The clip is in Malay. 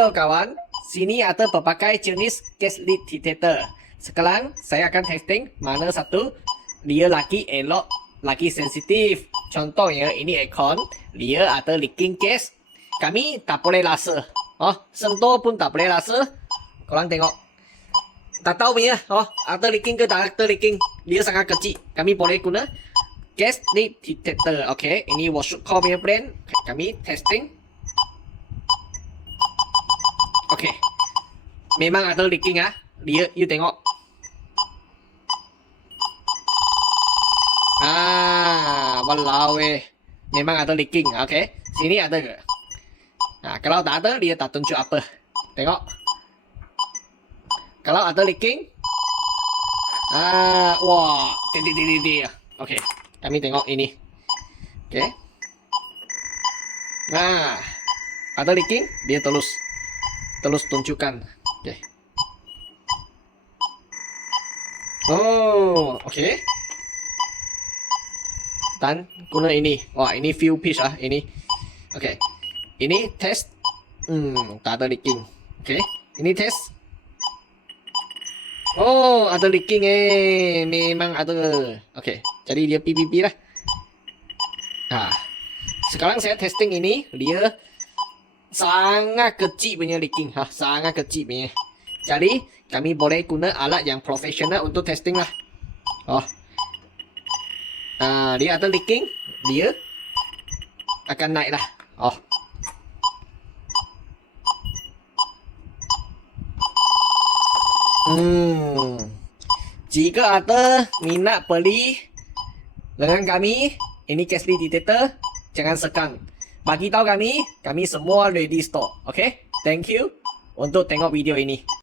loh kawan, sini ada berbagai jenis gas leak detector. Sekarang saya akan testing mana satu dia lagi elok, lagi sensitif. Contohnya ini aircon, dia ada leaking gas. Kami tak boleh rasa. Oh, sentuh pun tak boleh rasa. Korang tengok. Tak tahu punya, oh, ada leaking ke tak ada leaking. Dia sangat kecil. Kami boleh guna gas leak detector. Okay, ini Washuk Co punya brand. Kami testing. Okay, memang ada leaking ah. Dia, you tengok. Walau memang ada leaking. Okay, sini ada ke? Nah, kalau tak ada, dia tak tunjuk apa. Tengok. Kalau ada leaking, wah, titik. Okay, kami tengok ini. Okay. Nah, ada leaking, dia terus tunjukkan. Okay. Oh, okay. Dan guna ini. Wah, ini fuel pitch ah, ini. Okay. Ini test. Tak ada leaking. Okay. Ini test. Oh, ada leaking memang ada. Okay. Jadi dia PPP lah. Nah, sekarang saya testing ini, dia sangat kecil punya leaking. Sangat kecil punya. Jadi kami boleh guna alat yang profesional untuk testing lah. Oh. Dia ada leaking, dia akan naik lah. Oh. Jika ada minat beli dengan kami, ini gas leak detector, jangan segan. Bagi tahu kami semua ready stock. Okay? Thank you untuk tengok video ini.